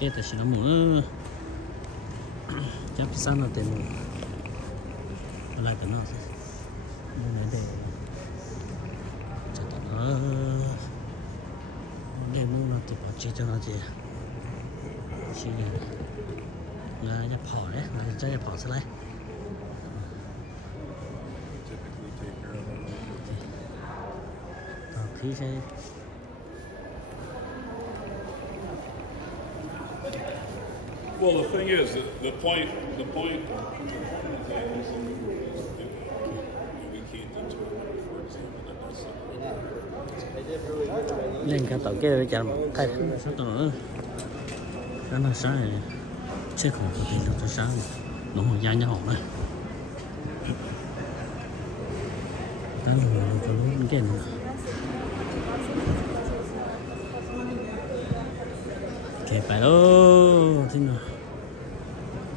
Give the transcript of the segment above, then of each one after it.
cái tại sao nó muốn chắc sao nó tiền lại cái nó nên để cho nó để mua nó thì bỏ chi cho nó gì chi là nhập họ đấy là cho nhập họ sẽ lấy khí sẽ Well, the thing is, the point is that we can't determine, for example, that that's something. lên cả tàu kia để chọn thay số tàu nữa đó là sáng này chết không có tiền cho sáng nó hồi dài nhau này đó là có lúc cái nữa cái bài đó thế nào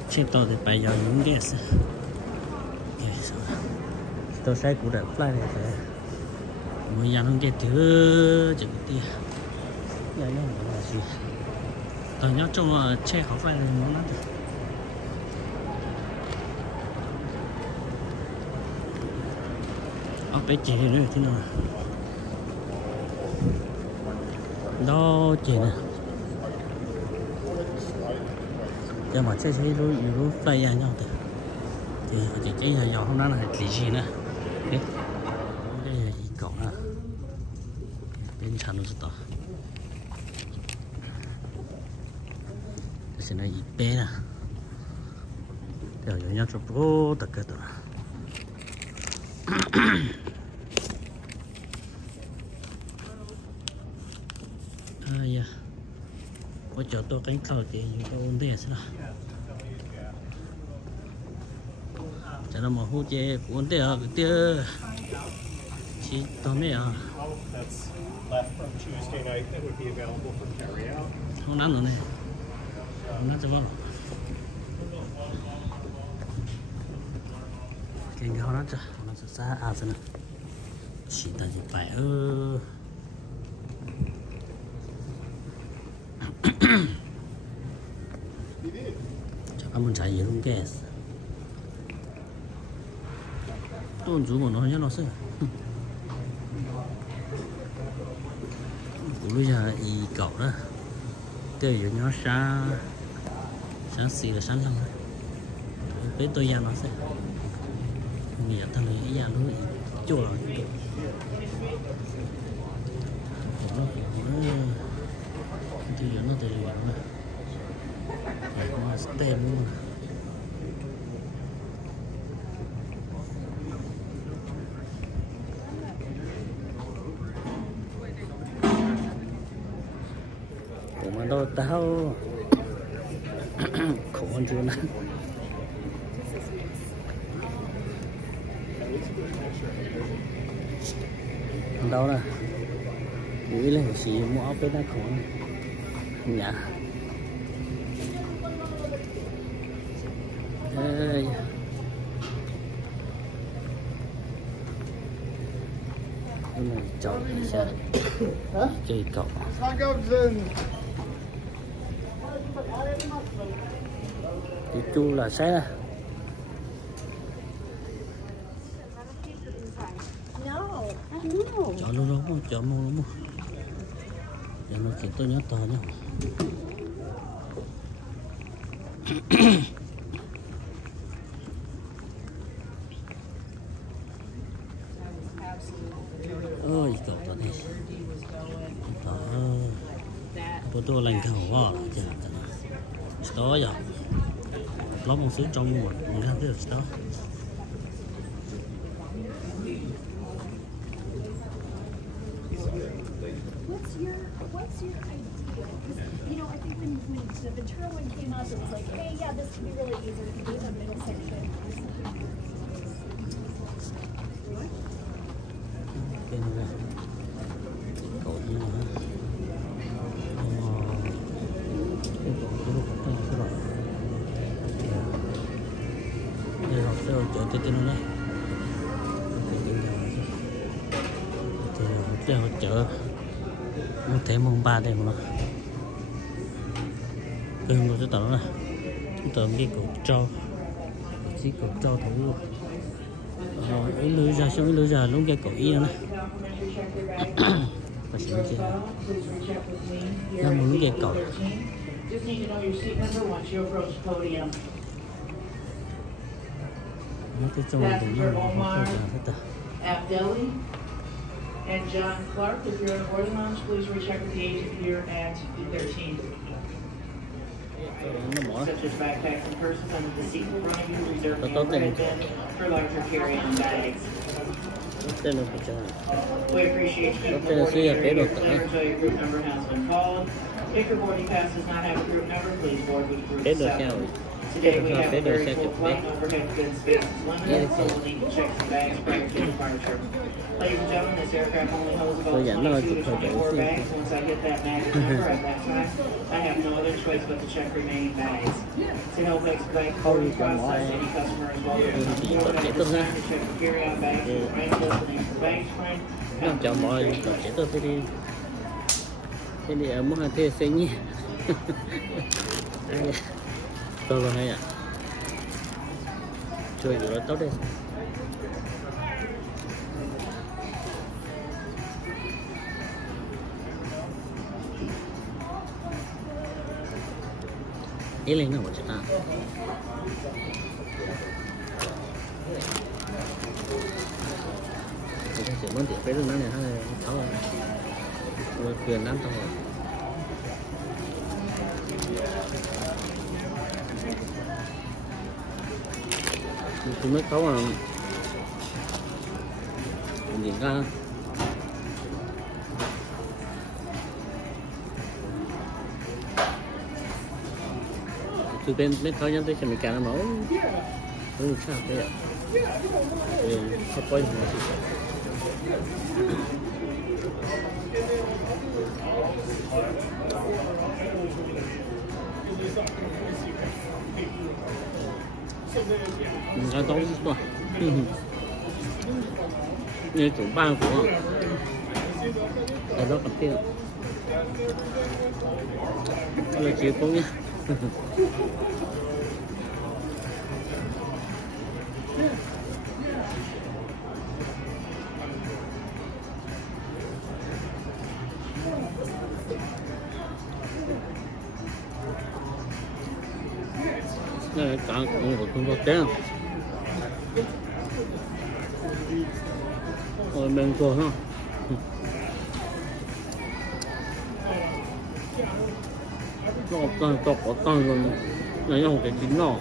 chết tàu thì bài giờ những cái gì tôi sẽ cũng đã fly này phải người dân không cái thứ chừng tia giờ nó là gì tôi nhớ trong che khó phải là nó lắm ở bên chị nữa thế nào đó chị nè giờ mà chơi lúc play ra nhau thì chỉ là giờ hôm nay là cái gì nữa đấy đây là gì cậu nè bên trái nó rất to cái này ít bé nè giờ nhau chụp vô tất cả rồi ai có chỗ tôi cánh tàu thì những cái vấn đề thế nào chả là một hút chế vấn đề ở cái tia chỉ tao mấy à không nắng nữa này không nắng cho vâng cái không nắng cho nó sẽ xa à thế nào chỉ ta chỉ phải chắc mình chạy gì luôn cái tôn chủ của nó nhá nó sẽ của bây giờ ý cậu đó tiêu dụng nó sáng xì là sáng lắm với tôi ra nó sẽ nghĩa thằng này ra nó chua rồi tiêu dụng nó tiêu dụng nó stem luôn mà đâu tao khổ hơn chưa nè đâu nè nghĩ là chỉ mua áo bên đó khổ nhà ê cái này chọn sao chơi cậu thì chu là sẽ chọn luôn luôn chọn mua luôn giờ nó chỉ tôi nhớ to nhá ơi cậu tao đi tôi lên cái hổ chứ đó giờ nó một số trong một cái thứ đó What's your idea? You know, I think when the Ventura one came up, it was like, hey, yeah, this could be really easy. We could do the middle section. Chỗ tôi nó thì chợ một thể mùng ba đây mà Đường của chúng ta là chúng ta cái cột trâu, cái cột trâu thủ uống lưới ra xuống lưới ra luôn cái cột ý nữa và sẽ chơi là muốn cái cột nó cái trong tự nhiên nó hết ta. And John Clark, if you're in a boarding lounge, please recheck with the agent here at E13. Such as backpacks and purses under the seat in front of you, reserve the overhead bin for larger carry-on bags. We appreciate you being aboard the area. Never until your group number has been called. If your boarding pass does not have a group number, please board with group 7. Today we have a very full flight. Overhead bin space is limited, so we'll need to check some bags prior to departure. Ladies and gentlemen, this aircraft only holds about 22 to 24 bags. Once I hit that baggage number at that time, I have no other choice but to check remaining bags. To help expedite the boarding process, any customer is welcome to come forward at this time to check the carry-on bags with rainbow the name of baggage claim. Chào mọi người, chế tôi đi ở mức thế sinh nhỉ. Tôi còn hay à, chơi được là tốt đấy. Ý lên nào mà chúng ta cái sự mất tiền phế được nó này hay là tháo rồi quyền lắm thôi. Chúng mới có mà nhìn ra từ bên thôi nhá, tôi sẽ mình cài nó sao thế ạ? Không quay mà nó tốt quá. Như chủ ban của ở đó cầm tiền là chịu không nhá. Này cả cũng không có tiền. Ôi mình thua ha. Nó có tăng rồi, này không cái chính nó.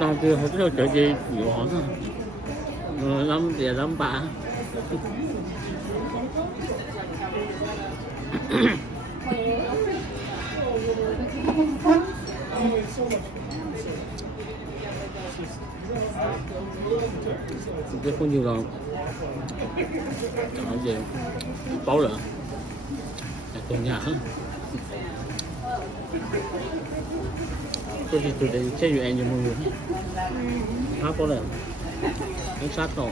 Tăng chưa không có gì nhiều hơn thôi. Lắm thì lắm bả. Cái không nhiều đâu. Ở gì báo lợn trong nhà hết. Tôi chỉ từ đây chơi anh cho mọi người hấp có lợn nó sát rồi.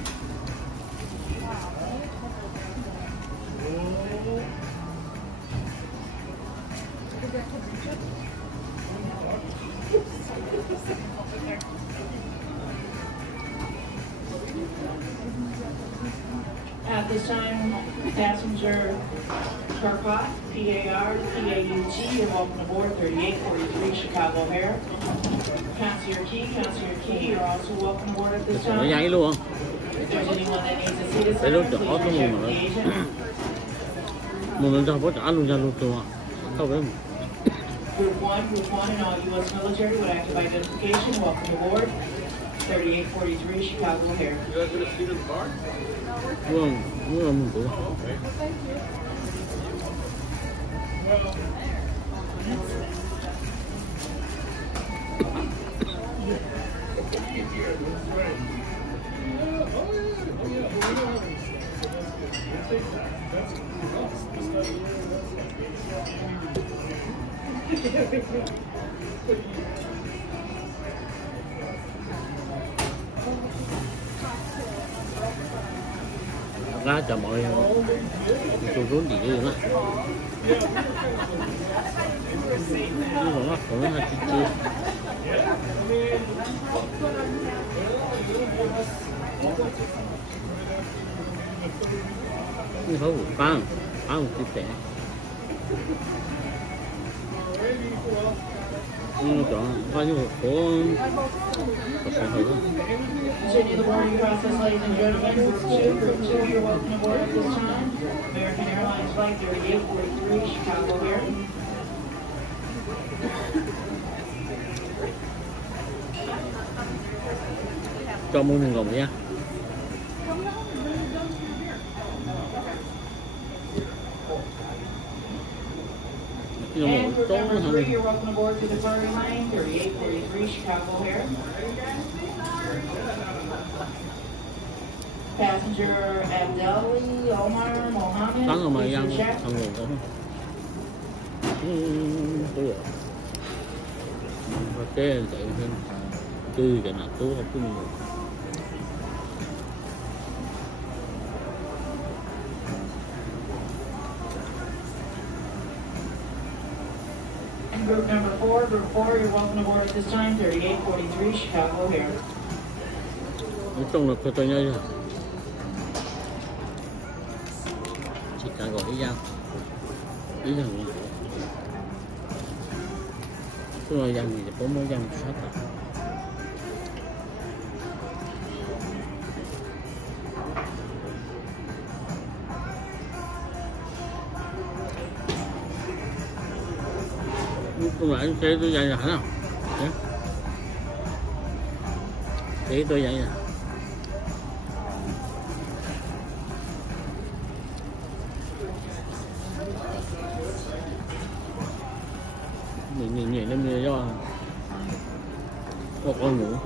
At this time, passenger Tarpat, PAR, PAUT, you're welcome aboard 3843 Chicago O'Hare. Concierge Key, you're also welcome aboard at this time. Nó luôn. If there's anyone that needs a seat để lúc assignment, đó có please check with the agent. một lần cho bố trả luôn ra luôn tôi không biết. Group 1 and all U.S. military with active identification, welcome aboard 3843 Chicago O'Hare. You guys gonna sit in the car? Vâng, đúng là mình cũng. That's Ra cho mọi chú rốn gì nữa nó là chút chút cái hố 빵 một chút chọn bao nhiêu của sản phẩm Continue the boarding process, ladies and gentlemen. Group 2, you're welcome aboard at this time. American Airlines Flight 3843, Chicago here. cho mua đường gồng nha. And group number 3, you're welcome aboard to the Prairie Line 3843, Chicago here. Passenger Abdali, Omar, Mohammed, Tấn rồi mà please ăn check. thằng nguồn cũng tôi rồi cái chạy thêm tươi cái nào tôi không có nhiều. And group number 4, you're welcome aboard at this time, 3843, Chicago here. Nói chung là tôi nhớ rồi. Chỉ cả gọi ý giao ý là gì chúng tôi dân thì có mối dân sát rồi. Tôi lại xe tôi dạy là hả nào xe tôi dạy là nhìn em như do có con ngủ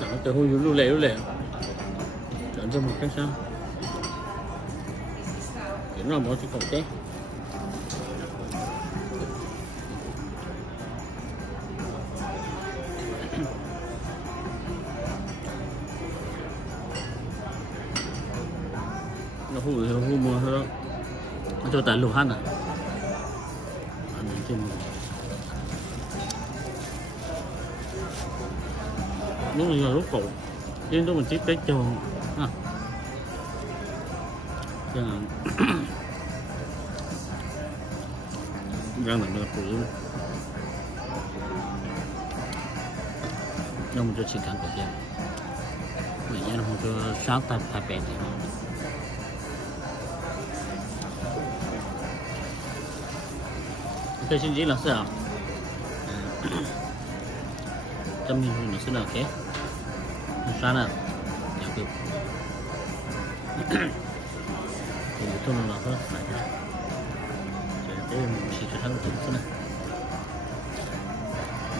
chẳng từ hồi lưu lệ chọn cho một cái sao kiểm là một chiếc cổng té nó hù mùa thôi đó cho tại lục hát à anh trên lúc bây giờ lúc cổ trên đó mình chiếc cái cho ha rằng là nó phụ nhưng mà cho chỉ cần của em mình nhớ không cho sáng tập tập bền thì cái xin chỉ là sao tâm nhìn nó sẽ là cái sáng nào đẹp cực thì tôi nó hết phải cái chỉ cho thằng cũng thế này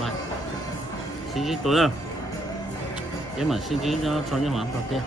mai xin chỉ tối nào cái mà xin chỉ cho những món đầu tiên